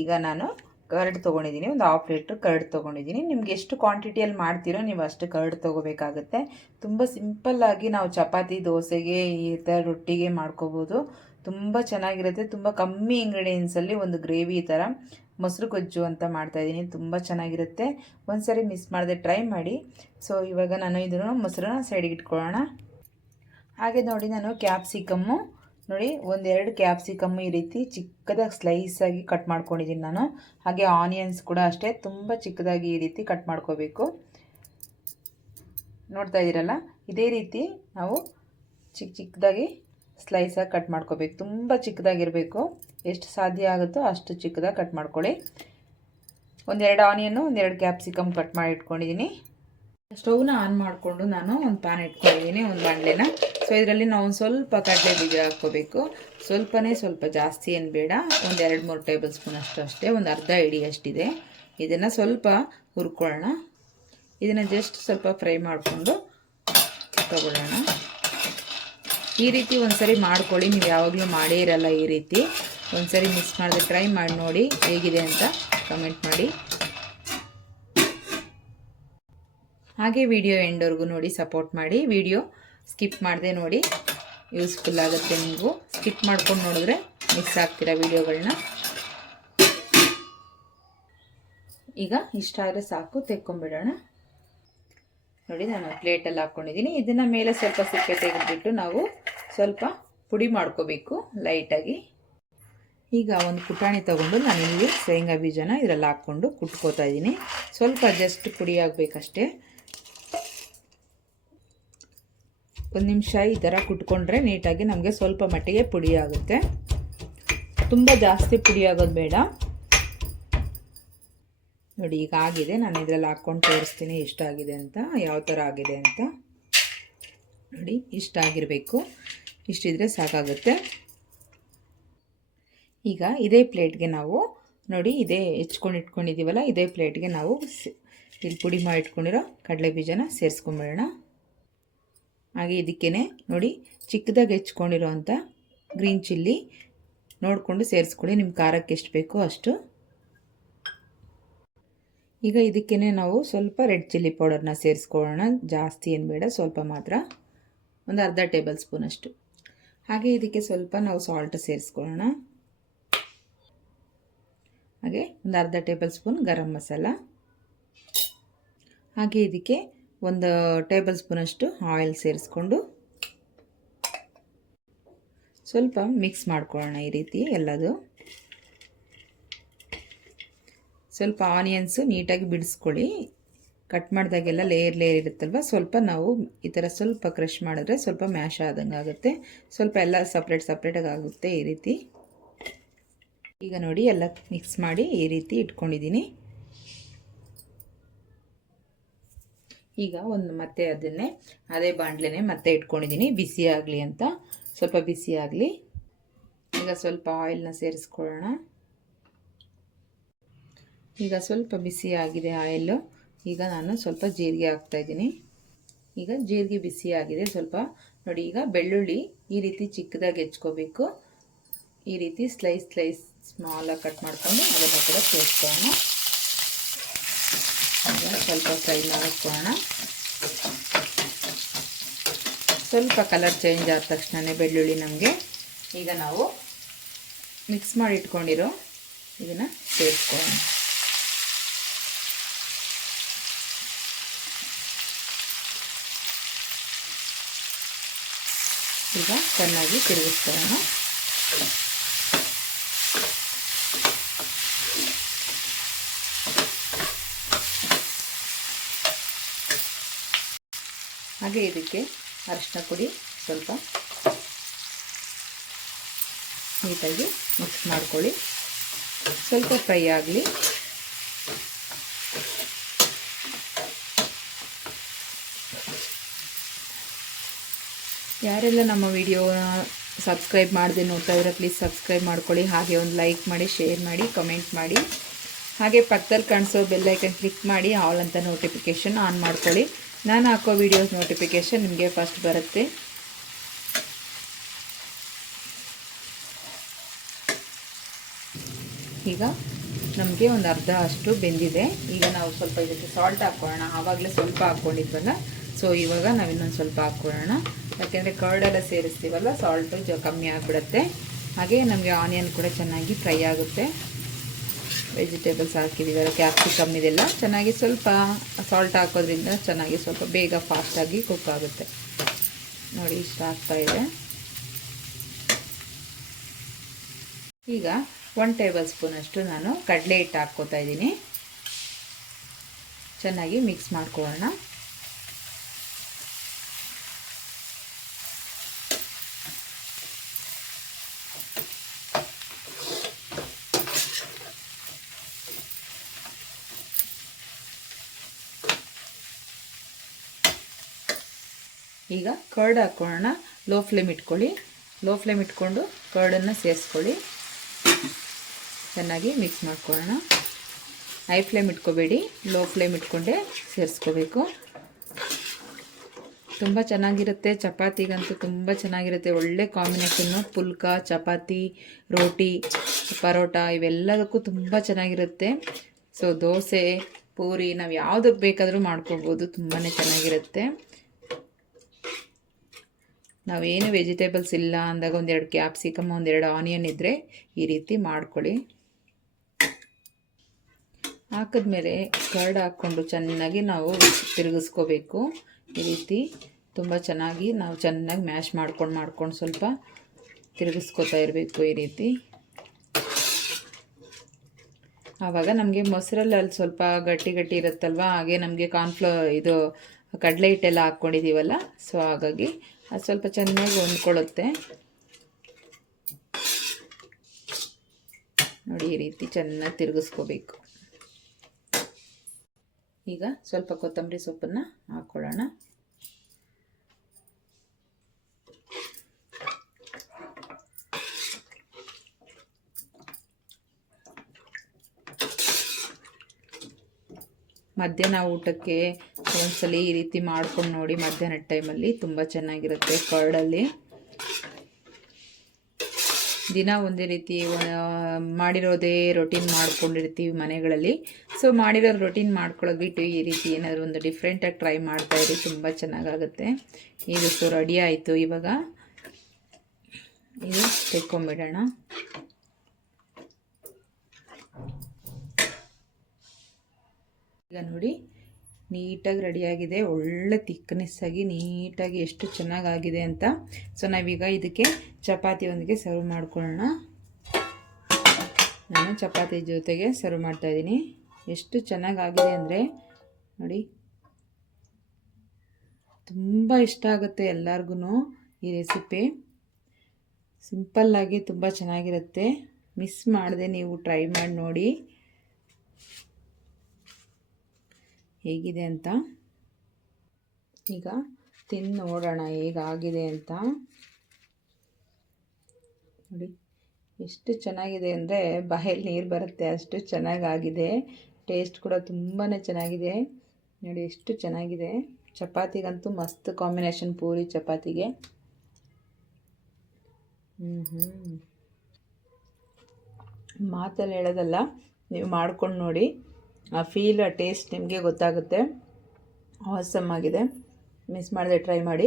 ಈಗ ನಾನು ಕರ್ಡ್ ತೊಗೊಂಡಿದ್ದೀನಿ, ಒಂದು ಹಾಫ್ ಲೀಟ್ರ್ ಕರ್ಡ್ ತೊಗೊಂಡಿದ್ದೀನಿ. ನಿಮ್ಗೆ ಎಷ್ಟು ಕ್ವಾಂಟಿಟಿಯಲ್ಲಿ ಮಾಡ್ತೀರೋ ನೀವು ಅಷ್ಟು ಕರ್ಡ್ ತೊಗೋಬೇಕಾಗುತ್ತೆ. ತುಂಬ ಸಿಂಪಲ್ಲಾಗಿ ನಾವು ಚಪಾತಿ, ದೋಸೆಗೆ, ಈ ಥರ ರೊಟ್ಟಿಗೆ ಮಾಡ್ಕೋಬೋದು. ತುಂಬ ಚೆನ್ನಾಗಿರುತ್ತೆ. ತುಂಬ ಕಮ್ಮಿ ಇಂಗ್ರೀಡಿಯೆಂಟ್ಸಲ್ಲಿ ಒಂದು ಗ್ರೇವಿ ಥರ ಮೊಸರು ಗೊಜ್ಜು ಅಂತ ಮಾಡ್ತಾಯಿದ್ದೀನಿ. ತುಂಬ ಚೆನ್ನಾಗಿರುತ್ತೆ. ಒಂದ್ಸರಿ ಮಿಸ್ ಮಾಡದೆ ಟ್ರೈ ಮಾಡಿ. ಸೊ ಇವಾಗ ನಾನು ಇದನ್ನು ಮೊಸರನ್ನ ಸೈಡಿಗೆ ಇಟ್ಕೊಳ್ಳೋಣ. ಹಾಗೆ ನೋಡಿ, ನಾನು ಕ್ಯಾಪ್ಸಿಕಮ್ಮು ನೋಡಿ, ಒಂದೆರಡು ಕ್ಯಾಪ್ಸಿಕಮ್ಮು ಈ ರೀತಿ ಚಿಕ್ಕದಾಗಿ ಸ್ಲೈಸಾಗಿ ಕಟ್ ಮಾಡ್ಕೊಂಡಿದ್ದೀನಿ ನಾನು. ಹಾಗೆ ಆನಿಯನ್ಸ್ ಕೂಡ ಅಷ್ಟೇ ತುಂಬ ಚಿಕ್ಕದಾಗಿ ಈ ರೀತಿ ಕಟ್ ಮಾಡ್ಕೋಬೇಕು. ನೋಡ್ತಾ ಇದ್ದೀರಲ್ಲ, ಇದೇ ರೀತಿ ನಾವು ಚಿಕ್ಕದಾಗಿ ಸ್ಲೈಸಾಗಿ ಕಟ್ ಮಾಡ್ಕೋಬೇಕು. ತುಂಬ ಚಿಕ್ಕದಾಗಿರಬೇಕು. ಎಷ್ಟು ಸಾಧ್ಯ ಆಗುತ್ತೋ ಅಷ್ಟು ಚಿಕ್ಕದಾಗಿ ಕಟ್ ಮಾಡ್ಕೊಳ್ಳಿ. ಒಂದೆರಡು ಆನಿಯನ್ನು, ಒಂದೆರಡು ಕ್ಯಾಪ್ಸಿಕಮ್ ಕಟ್ ಮಾಡಿ ಇಟ್ಕೊಂಡಿದ್ದೀನಿ. ಸ್ಟವ್ನ ಆನ್ ಮಾಡಿಕೊಂಡು ನಾನು ಒಂದು ಪ್ಯಾನ್ ಇಟ್ಕೊಂಡಿದ್ದೀನಿ, ಒಂದು ಬಾಣಲೆನ. ಸೊ ಇದರಲ್ಲಿ ನಾವು ಒಂದು ಸ್ವಲ್ಪ ಕಡಲೆ ಬೀಜ ಹಾಕ್ಕೋಬೇಕು. ಸ್ವಲ್ಪ ಜಾಸ್ತಿ ಏನು ಬೇಡ, ಒಂದು 2-3 ಟೇಬಲ್ ಸ್ಪೂನ್ ಅಷ್ಟೇ, ಒಂದು ಅರ್ಧ ಹಿಡಿ ಅಷ್ಟಿದೆ. ಇದನ್ನು ಸ್ವಲ್ಪ ಹುರ್ಕೊಳ್ಳೋಣ. ಇದನ್ನು ಜಸ್ಟ್ ಸ್ವಲ್ಪ ಫ್ರೈ ಮಾಡಿಕೊಂಡು ತಗೊಳ್ಳೋಣ. ಈ ರೀತಿ ಒಂದ್ಸರಿ ಮಾಡ್ಕೊಳ್ಳಿ, ನೀವು ಯಾವಾಗಲೂ ಮಾಡೇ ಇರಲ್ಲ ಈ ರೀತಿ. ಒಂದ್ಸರಿ ಮಿಸ್ ಮಾಡಿದ್ರೆ ಟ್ರೈ ಮಾಡಿ ನೋಡಿ ಹೇಗಿದೆ ಅಂತ ಕಮೆಂಟ್ ಮಾಡಿ. ಹಾಗೆ ವಿಡಿಯೋ ಎಂಡ್ವರೆಗೂ ನೋಡಿ, ಸಪೋರ್ಟ್ ಮಾಡಿ. ವಿಡಿಯೋ ಸ್ಕಿಪ್ ಮಾಡದೆ ನೋಡಿ, ಯೂಸ್ಫುಲ್ ಆಗುತ್ತೆ. ನೀವು ಸ್ಕಿಪ್ ಮಾಡ್ಕೊಂಡು ನೋಡಿದ್ರೆ ಮಿಸ್ ಆಗ್ತೀರಾ ವಿಡಿಯೋಗಳನ್ನ. ಈಗ ಇಷ್ಟ ಆದರೆ ಸಾಕು, ತೆಕ್ಕೊಂಬಿಡೋಣ. ನೋಡಿ, ನಾನು ಪ್ಲೇಟಲ್ಲಿ ಹಾಕ್ಕೊಂಡಿದ್ದೀನಿ. ಇದನ್ನು ಮೇಲೆ ಸ್ವಲ್ಪ ಸಿಪ್ಪೆ ತೆಗೆದುಬಿಟ್ಟು ನಾವು ಸ್ವಲ್ಪ ಪುಡಿ ಮಾಡ್ಕೋಬೇಕು ಲೈಟಾಗಿ. ಈಗ ಒಂದು ಪುಟಾಣಿ ತೊಗೊಂಡು ನಾನು ಇಲ್ಲಿ ಶೇಂಗಾ ಬೀಜನ ಇದರಲ್ಲಿ ಹಾಕ್ಕೊಂಡು ಕುಟ್ಕೋತಾ ಇದ್ದೀನಿ. ಸ್ವಲ್ಪ ಜಸ್ಟ್ ಪುಡಿ ಆಗಬೇಕಷ್ಟೇ. ಒಂದು ನಿಮಿಷ ಈ ಥರ ಕುಟ್ಕೊಂಡ್ರೆ ನೀಟಾಗಿ ನಮಗೆ ಸ್ವಲ್ಪ ಮಟ್ಟಿಗೆ ಪುಡಿ ಆಗುತ್ತೆ. ತುಂಬ ಜಾಸ್ತಿ ಪುಡಿ ಆಗೋದು ಬೇಡ. ನೋಡಿ, ಈಗ ಆಗಿದೆ. ನಾನು ಇದರಲ್ಲಿ ಹಾಕ್ಕೊಂಡು ತೋರಿಸ್ತೀನಿ ಎಷ್ಟಾಗಿದೆ ಅಂತ, ಯಾವ ಥರ ಆಗಿದೆ ಅಂತ. ನೋಡಿ, ಇಷ್ಟ ಆಗಿರಬೇಕು. ಇಷ್ಟಿದ್ರೆ ಸಾಕಾಗುತ್ತೆ. ಈಗ ಇದೇ ಪ್ಲೇಟ್ಗೆ ನಾವು ನೋಡಿ, ಇದೇ ಹೆಚ್ಕೊಂಡು ಇಟ್ಕೊಂಡಿದ್ದೀವಲ್ಲ, ಇದೇ ಪ್ಲೇಟ್ಗೆ ನಾವು ಇಲ್ಲಿ ಪುಡಿ ಮಾಡಿ ಇಟ್ಕೊಂಡಿರೋ ಕಡಲೆ ಬೀಜನ ಸೇರಿಸ್ಕೊಂಬಿಡೋಣ. ಹಾಗೆ ಇದಕ್ಕೇ ನೋಡಿ, ಚಿಕ್ಕದಾಗಿ ಹೆಚ್ಕೊಂಡಿರೋ ಅಂಥ ಗ್ರೀನ್ ಚಿಲ್ಲಿ ನೋಡಿಕೊಂಡು ಸೇರಿಸ್ಕೊಳ್ಳಿ, ನಿಮ್ಮ ಖಾರಕ್ಕೆ ಎಷ್ಟು ಬೇಕೋ ಅಷ್ಟು. ಈಗ ಇದಕ್ಕೇ ನಾವು ಸ್ವಲ್ಪ ರೆಡ್ ಚಿಲ್ಲಿ ಪೌಡರ್ನ ಸೇರಿಸ್ಕೊಳ್ಳೋಣ. ಜಾಸ್ತಿ ಏನು ಬೇಡ, ಸ್ವಲ್ಪ ಮಾತ್ರ, ಒಂದು ಅರ್ಧ ಟೇಬಲ್ ಸ್ಪೂನ್ ಅಷ್ಟು. ಹಾಗೆ ಇದಕ್ಕೆ ಸ್ವಲ್ಪ ನಾವು ಸಾಲ್ಟ್ ಸೇರಿಸ್ಕೊಳ್ಳೋಣ. ಹಾಗೆ ಒಂದು ಅರ್ಧ ಟೇಬಲ್ ಸ್ಪೂನ್ ಗರಂ ಮಸಾಲ. ಹಾಗೆ ಇದಕ್ಕೆ ಒಂದು ಟೇಬಲ್ ಸ್ಪೂನಷ್ಟು ಆಯಿಲ್ ಸೇರಿಸ್ಕೊಂಡು ಸ್ವಲ್ಪ ಮಿಕ್ಸ್ ಮಾಡ್ಕೊಳ್ಳೋಣ. ಈ ರೀತಿ ಎಲ್ಲದು ಸ್ವಲ್ಪ ಆನಿಯನ್ಸು ನೀಟಾಗಿ ಬಿಡಿಸ್ಕೊಳ್ಳಿ. ಕಟ್ ಮಾಡಿದಾಗೆಲ್ಲ ಲೇಯರ್ ಇರುತ್ತಲ್ವ, ಸ್ವಲ್ಪ ನಾವು ಈ ಥರ ಸ್ವಲ್ಪ ಕ್ರಷ್ ಮಾಡಿದ್ರೆ ಸ್ವಲ್ಪ ಮ್ಯಾಶ್ ಆದಂಗೆ ಆಗುತ್ತೆ. ಸ್ವಲ್ಪ ಎಲ್ಲ ಸಪ್ರೇಟಾಗಿ ಆಗುತ್ತೆ ಈ ರೀತಿ. ಈಗ ನೋಡಿ, ಎಲ್ಲ ಮಿಕ್ಸ್ ಮಾಡಿ ಈ ರೀತಿ ಇಟ್ಕೊಂಡಿದ್ದೀನಿ. ಈಗ ಮತ್ತೆ ಅದೇ ಬಾಣಲೆನೇ ಮತ್ತೆ ಇಟ್ಕೊಂಡಿದ್ದೀನಿ, ಬಿಸಿ ಆಗಲಿ ಅಂತ. ಸ್ವಲ್ಪ ಬಿಸಿ ಆಗಲಿ. ಈಗ ಸ್ವಲ್ಪ ಆಯಿಲ್ನ ಸೇರಿಸ್ಕೊಳ್ಳೋಣ. ಈಗ ಸ್ವಲ್ಪ ಬಿಸಿ ಆಗಿದೆ ಆಯಿಲು. ಈಗ ನಾನು ಸ್ವಲ್ಪ ಜೀರಿಗೆ ಹಾಕ್ತಾಯಿದ್ದೀನಿ. ಈಗ ಜೀರಿಗೆ ಬಿಸಿ ಆಗಿದೆ ಸ್ವಲ್ಪ. ನೋಡಿ, ಈಗ ಬೆಳ್ಳುಳ್ಳಿ ಈ ರೀತಿ ಚಿಕ್ಕದಾಗಿ ಹೆಚ್ಕೋಬೇಕು. ಈ ರೀತಿ ಸ್ಲೈಸ್ ಸ್ಮಾಲಾಗಿ ಕಟ್ ಮಾಡಿಕೊಂಡು ಅದನ್ನು ಕೂಡ ಸೇರಿಸ್ಕೊಳ್ಳೋಣ. ಈಗ ಸ್ವಲ್ಪ ಫ್ರೈ ಮಾಡ್ಕೊಳ್ಳೋಣ. ಸ್ವಲ್ಪ ಕಲರ್ ಚೇಂಜ್ ಆದ ತಕ್ಷಣ ಬೆಳ್ಳುಳ್ಳಿ ನಮಗೆ ಈಗ ನಾವು ಮಿಕ್ಸ್ ಮಾಡಿ ಇಟ್ಕೊಂಡಿರೋ ಇದನ್ನು ಸೇರಿಸ್ಕೊಳ್ಳೋಣ. ಈಗ ಚೆನ್ನಾಗಿ ತಿರುಗಿಸ್ಕೊಳ್ಳೋಣ. ಹಾಗೆ ಇದಕ್ಕೆ ಅರಿಶಿನ ಪುಡಿ ಸ್ವಲ್ಪ ನೀಟಾಗಿ ಮಿಕ್ಸ್ ಮಾಡ್ಕೊಳ್ಳಿ. ಸ್ವಲ್ಪ ಫ್ರೈ ಆಗಲಿ. ಯಾರೆಲ್ಲ ನಮ್ಮ ವಿಡಿಯೋನ ಸಬ್ಸ್ಕ್ರೈಬ್ ಮಾಡದೆ ನೋಡ್ತಾ ಇದ್ರೆ ಪ್ಲೀಸ್ ಸಬ್ಸ್ಕ್ರೈಬ್ ಮಾಡ್ಕೊಳ್ಳಿ. ಹಾಗೆ ಒಂದು ಲೈಕ್ ಮಾಡಿ, ಶೇರ್ ಮಾಡಿ, ಕಮೆಂಟ್ ಮಾಡಿ. ಹಾಗೆ ಪಕ್ಕದಲ್ಲಿ ಕಾಣಿಸೋ ಬೆಲ್ ಐಕನ್ ಕ್ಲಿಕ್ ಮಾಡಿ ಆಲ್ ಅಂತ ನೋಟಿಫಿಕೇಷನ್ ಆನ್ ಮಾಡ್ಕೊಳ್ಳಿ. ನಾನು ಹಾಕೋ ವಿಡಿಯೋಸ್ ನೋಟಿಫಿಕೇಷನ್ ನಿಮಗೆ ಫಸ್ಟ್ ಬರುತ್ತೆ. ಈಗ ನಮಗೆ ಒಂದು ಅರ್ಧ ಅಷ್ಟು ಬೆಂದಿದೆ. ಈಗ ನಾವು ಸ್ವಲ್ಪ ಇದಕ್ಕೆ ಸಾಲ್ಟ್ ಹಾಕ್ಕೊಳ್ಳೋಣ. ಆವಾಗಲೇ ಸ್ವಲ್ಪ ಹಾಕ್ಕೊಂಡಿದ್ವಲ್ಲ, ಸೊ ಇವಾಗ ನಾವು ಇನ್ನೊಂದು ಸ್ವಲ್ಪ ಹಾಕ್ಕೊಳ್ಳೋಣ. ಯಾಕೆಂದರೆ ಕರ್ಡೆಲ್ಲ ಸೇರಿಸ್ತೀವಲ್ಲ, ಸಾಲ್ಟು ಕಮ್ಮಿ ಆಗಿಬಿಡುತ್ತೆ. ಹಾಗೆ ನಮಗೆ ಆನಿಯನ್ ಕೂಡ ಚೆನ್ನಾಗಿ ಫ್ರೈ ಆಗುತ್ತೆ. ವೆಜಿಟೇಬಲ್ಸ್ ಹಾಕಿದ್ದೀವಲ್ಲ, ಕ್ಯಾಪ್ಸಿಕಮ್ ಇದೆಲ್ಲ ಚೆನ್ನಾಗಿ ಸ್ವಲ್ಪ ಸಾಲ್ಟ್ ಹಾಕೋದ್ರಿಂದ ಚೆನ್ನಾಗಿ ಸ್ವಲ್ಪ ಬೇಗ ಫಾಸ್ಟಾಗಿ ಕುಕ್ ಆಗುತ್ತೆ. ನೋಡಿ ಇಷ್ಟ ಆಗ್ತಾಯಿದೆ. ಈಗ 1 ಟೇಬಲ್ ಸ್ಪೂನಷ್ಟು ನಾನು ಕಡಲೆ ಹಿಟ್ಟು ಹಾಕ್ಕೋತಾ ಇದ್ದೀನಿ. ಚೆನ್ನಾಗಿ ಮಿಕ್ಸ್ ಮಾಡ್ಕೊಳ್ಳೋಣ. ಈಗ ಕರ್ಡ್ ಹಾಕ್ಕೊಳ್ಳೋಣ. ಲೋ ಫ್ಲೇಮ್ ಇಟ್ಕೊಳ್ಳಿ. ಲೋ ಫ್ಲೇಮ್ ಇಟ್ಕೊಂಡು ಕರ್ಡನ್ನು ಸೇರಿಸ್ಕೊಳ್ಳಿ. ಚೆನ್ನಾಗಿ ಮಿಕ್ಸ್ ಮಾಡ್ಕೊಳ್ಳೋಣ. ಹೈ ಫ್ಲೇಮ್ ಇಟ್ಕೋಬೇಡಿ, ಲೋ ಫ್ಲೇಮ್ ಇಟ್ಕೊಂಡೇ ಸೇರಿಸ್ಕೋಬೇಕು. ತುಂಬ ಚೆನ್ನಾಗಿರುತ್ತೆ. ಚಪಾತಿಗಂತೂ ತುಂಬ ಚೆನ್ನಾಗಿರುತ್ತೆ. ಒಳ್ಳೆ ಕಾಂಬಿನೇಷನ್ನು. ಪುಲ್ಕ, ಚಪಾತಿ, ರೋಟಿ, ಪರೋಟ ಇವೆಲ್ಲದಕ್ಕೂ ತುಂಬ ಚೆನ್ನಾಗಿರುತ್ತೆ. ಸೊ ದೋಸೆ, ಪೂರಿ ನಾವು ಯಾವುದಕ್ಕೆ ಬೇಕಾದರೂ ಮಾಡ್ಕೋಬೋದು. ತುಂಬಾ ಚೆನ್ನಾಗಿರುತ್ತೆ. ನಾವೇನು ವೆಜಿಟೇಬಲ್ಸ್ ಇಲ್ಲ ಅಂದಾಗ 1-2 ಕ್ಯಾಪ್ಸಿಕಮ್, 1-2 ಆನಿಯನ್ ಇದ್ದರೆ ಈ ರೀತಿ ಮಾಡ್ಕೊಳ್ಳಿ. ಹಾಕಿದ್ಮೇಲೆ ಕರ್ಡ್ ಹಾಕ್ಕೊಂಡು ಚೆನ್ನಾಗಿ ನಾವು ತಿರುಗಿಸ್ಕೋಬೇಕು. ಈ ರೀತಿ ತುಂಬ ಚೆನ್ನಾಗಿ ನಾವು ಚೆನ್ನಾಗಿ ಮ್ಯಾಶ್ ಮಾಡ್ಕೊಂಡು ಸ್ವಲ್ಪ ತಿರುಗಿಸ್ಕೋತಾ ಇರಬೇಕು ಈ ರೀತಿ. ಆವಾಗ ನಮಗೆ ಮೊಸರಲ್ಲಿ ಸ್ವಲ್ಪ ಗಟ್ಟಿ ಗಟ್ಟಿ ಇರುತ್ತಲ್ವ, ಹಾಗೆ ನಮಗೆ ಇದು ಕಡಲೆ ಹಿಟ್ಟೆಲ್ಲ ಹಾಕ್ಕೊಂಡಿದ್ದೀವಲ್ಲ, ಸೊ ಹಾಗಾಗಿ ಅದು ಸ್ವಲ್ಪ ಚೆನ್ನಾಗಿ ಹೊಂದ್ಕೊಳ್ಳುತ್ತೆ. ನೋಡಿ ಈ ರೀತಿ ಚೆನ್ನಾಗಿ ತಿರುಗಿಸ್ಕೋಬೇಕು. ಈಗ ಸ್ವಲ್ಪ ಕೊತ್ತಂಬರಿ ಸೊಪ್ಪನ್ನು ಹಾಕ್ಕೊಳ್ಳೋಣ. ಮಧ್ಯಾಹ್ನ ಊಟಕ್ಕೆ ಒಂದ್ಸಲಿ ಈ ರೀತಿ ಮಾಡ್ಕೊಂಡು ನೋಡಿ. ಮಧ್ಯಾಹ್ನದ ಟೈಮಲ್ಲಿ ತುಂಬ ಚೆನ್ನಾಗಿರುತ್ತೆ. ಕರ್ಡಲ್ಲಿ ದಿನ ಒಂದೇ ರೀತಿ ಮಾಡಿರೋದೇ ರೊಟೀನ್ ಮಾಡ್ಕೊಂಡಿರ್ತೀವಿ ಮನೆಗಳಲ್ಲಿ. ಸೊ ಮಾಡಿರೋ ರೊಟೀನ್ ಮಾಡ್ಕೊಳ್ಳೋದು ಬಿಟ್ಟು ಈ ರೀತಿ ಏನಾದರೂ ಒಂದು ಡಿಫ್ರೆಂಟಾಗಿ ಟ್ರೈ ಮಾಡ್ತಾಯಿರಿ. ತುಂಬ ಚೆನ್ನಾಗಾಗುತ್ತೆ. ಇದು ಸೊ ರೆಡಿ ಆಯಿತು. ಇವಾಗ ಇದು ತೆಕ್ಕೊಂಬಿಡೋಣ. ಈಗ ನೋಡಿ ನೀಟಾಗಿ ರೆಡಿಯಾಗಿದೆ. ಒಳ್ಳೆ ತಿಕ್ನೆಸ್ಸಾಗಿ ನೀಟಾಗಿ ಎಷ್ಟು ಚೆನ್ನಾಗಾಗಿದೆ ಅಂತ. ಸೊ ನಾವೀಗ ಇದಕ್ಕೆ ಚಪಾತಿಯೊಂದಿಗೆ ಸರ್ವ್ ಮಾಡ್ಕೊಳ್ಳೋಣ. ನಾನು ಚಪಾತಿ ಜೊತೆಗೆ ಸರ್ವ್ ಮಾಡ್ತಾಯಿದ್ದೀನಿ. ಎಷ್ಟು ಚೆನ್ನಾಗಾಗಿದೆ ಅಂದರೆ ನೋಡಿ, ತುಂಬ ಇಷ್ಟ ಆಗುತ್ತೆ ಎಲ್ಲರಿಗೂ ಈ ರೆಸಿಪಿ. ಸಿಂಪಲ್ಲಾಗಿ ತುಂಬ ಚೆನ್ನಾಗಿರುತ್ತೆ. ಮಿಸ್ ಮಾಡದೆ ನೀವು ಟ್ರೈ ಮಾಡಿ ನೋಡಿ ಹೇಗಿದೆ ಅಂತ. ಈಗ ತಿಂದು ನೋಡೋಣ ಹೇಗಾಗಿದೆ ಅಂತ. ನೋಡಿ ಎಷ್ಟು ಚೆನ್ನಾಗಿದೆ ಅಂದರೆ ಬಾಯಲ್ಲಿ ನೀರು ಬರುತ್ತೆ, ಅಷ್ಟು ಚೆನ್ನಾಗಾಗಿದೆ. ಟೇಸ್ಟ್ ಕೂಡ ತುಂಬಾ ಚೆನ್ನಾಗಿದೆ. ನೋಡಿ ಎಷ್ಟು ಚೆನ್ನಾಗಿದೆ. ಚಪಾತಿಗಂತೂ ಮಸ್ತ್ ಕಾಂಬಿನೇಷನ್, ಪೂರಿ ಚಪಾತಿಗೆ. ಮಾತಲ್ಲಿ ಹೇಳೋದಲ್ಲ, ನೀವು ಮಾಡ್ಕೊಂಡು ನೋಡಿ. ಆ ಫೀಲ್, ಆ ಟೇಸ್ಟ್ ನಿಮಗೆ ಗೊತ್ತಾಗುತ್ತೆ. ಆಸಮ್ ಆಗಿದೆ. ಮಿಸ್ ಮಾಡದೆ ಟ್ರೈ ಮಾಡಿ.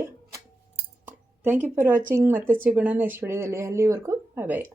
Thank you for watching. ಮತ್ತೆ ಸಿಗೋಣ ನೆಕ್ಸ್ಟ್ ವಿಡಿಯೋದಲ್ಲಿ. ಅಲ್ಲಿವರೆಗೂ ಬಾಯ್ ಬಾಯ್.